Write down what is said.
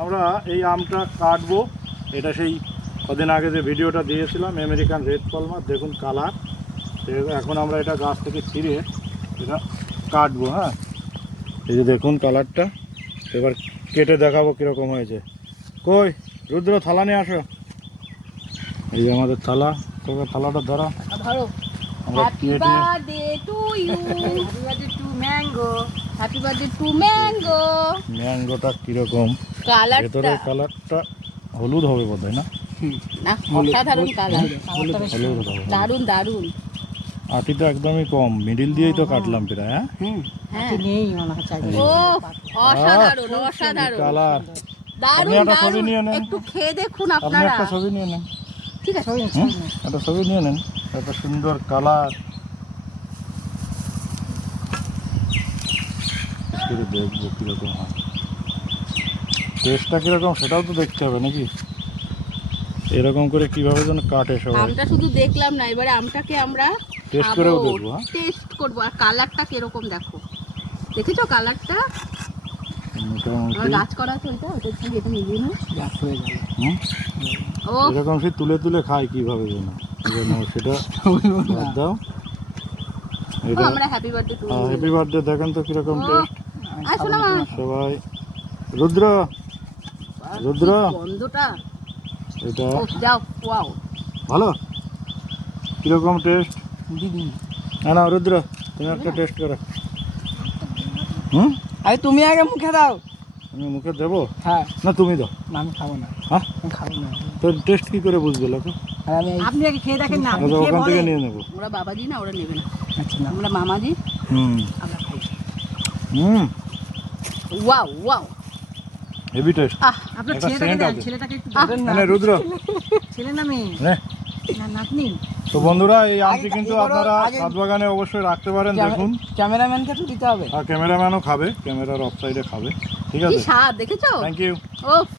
আমরা এই আমটা কাটবো। এটা সেই কদিন আগে যে ভিডিওটা দিয়েছিলাম আমেরিকান রেড পালমার, দেখুন কালার। এখন আমরা এটা গাছ থেকে ছিঁড়ে এটা কাটবো। হ্যাঁ, এই যে দেখুন কালারটা, এবার কেটে দেখাবো কীরকম হয়েছে। কই রুদ্র, থালা নিয়ে আসো। এই যে আমাদের থালা, তোকে থালাটা ধরো। আমরা কেটে ম্যাঙ্গোটা কীরকম, ভেতরের কালারটা হলুদ হবে বোধহয়, না? অসাধারণ কালার, হলুদ হবে। দারুন দারুন। আটিটা একদমই কম, মিডিল দিয়েই তো কাটলাম প্রায়। হ্যাঁ, অসাধারণ অসাধারণ কালার। দারুন একটা ছবি দারুন। নিয়ে নেন, একটু খেয়ে দেখুন আপনি আপনারা। একটা ছবি নিয়ে নেন। ঠিক আছে, একটা ছবি নিয়ে নেন। একটা সুন্দর কালার, দেখবো কিরকম হয়, টেস্টটা কিরকম সেটাও তো দেখতে হবে নাকি। এরকম করে কিভাবে যেন কাটে সবাই। আমটা শুধু দেখলাম না, এবারে আমটাকে আমরা টেস্ট করেও দেখবো। টেস্ট করবো। আর কালারটা কিরকম দেখো, দেখেছো কালারটা? গাছ করা আছে ওইটা, ওটা থেকে এটা নিয়ে নাও, গাছ হয়ে গেল। ও এরকম সে তুলে তুলে খায় কিভাবে যেন, সেটা বাদ দাও। এটা আমরা happy birthday to you. Happy birthday, দেখেন তো কিরকম টেস্ট। আসো না মা, সবাই রুদ্র রুদ্র গন্ধটা এটা যাও। ওয়াও, ভালো, কিরকম টেস্ট। না না রুদ্র, তুমি একটা টেস্ট করো। আরে তুমি আগে মুখে দাও। আমি মুখে দেবো? হ্যাঁ, না তুমি দাও। না আমি খাবো না। হ্যাঁ, আমি খাবো না। তো টেস্ট কি করে বুঝবে লোকে? আপনি আগে খেয়ে দেখেন না। আচ্ছা, ওখান থেকে নিয়ে নেবো। ওরা বাবাজি না, ওরা নেবে না, আচ্ছা না, আমরা মামাজি। আমরা খাই। Wow wow, heavy taste. আপনার একটা ছেলেটাকে scent দেন, আছে। ছেলেটাকে একটু দেবেন না। মানে রুদ্র, ছেলে না মেয়ে? না নাতনি। তো বন্ধুরা এই আমটি আগে- কিন্তু এবারও আপনারা আগে- ছাদ বাগানে অবশ্যই রাখতে পারেন। দেখুন, ক্যামেরাম্যানকে তো দিতে হবে। আর ক্যামেরাম্যানও খাবে, ক্যামেরার অফ সাইডে খাবে। ঠিক কি আছে, স্বাদ দেখেছো? Thank you. ও